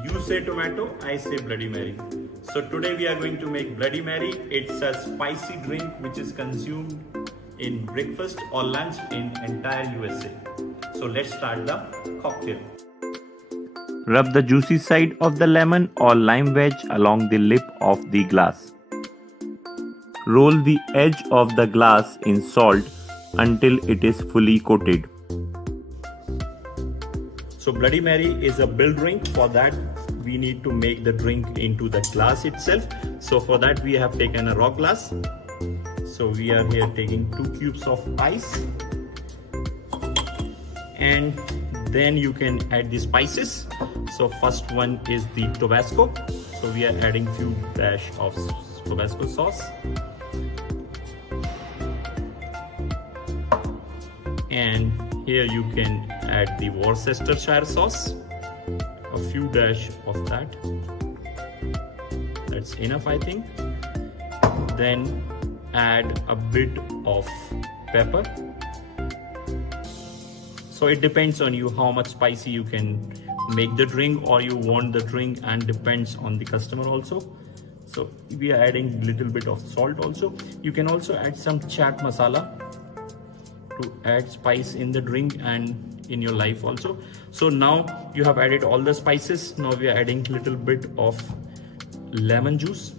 You say tomato, I say Bloody Mary. So today we are going to make Bloody Mary. It's a spicy drink which is consumed in breakfast or lunch in entire USA. So let's start the cocktail. Rub the juicy side of the lemon or lime wedge along the lip of the glass. Roll the edge of the glass in salt until it is fully coated. So Bloody Mary is a build drink. For that we need to make the drink into the glass itself. So for that we have taken a rock glass. So we are here taking 2 cubes of ice, and then you can add the spices. So first one is the Tabasco. So we are adding few dash of Tabasco sauce. And here you can add the Worcestershire sauce, a few dash of that. That's enough, I think. Then add a bit of pepper. So it depends on you how much spicy you can make the drink or you want the drink, and depends on the customer also. So we are adding little bit of salt also. You can also add some chaat masala to add spice in the drink and in your life also. So now you have added all the spices. Now we are adding little bit of lemon juice.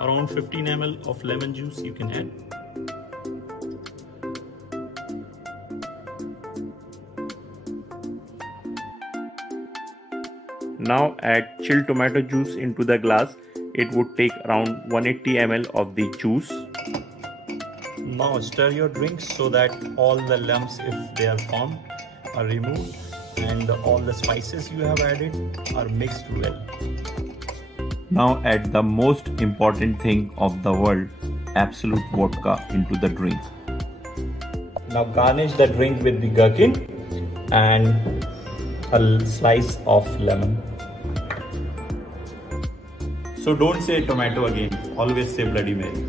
Around 15 ml of lemon juice you can add. Now add chilled tomato juice into the glass. It would take around 180 ml of the juice. Now stir your drink so that all the lumps, if they are formed, are removed, and all the spices you have added are mixed well. Now add the most important thing of the world, Absolut vodka, into the drink. Now garnish the drink with the gherkin and a slice of lemon. So don't say tomato again, always say Bloody Mary.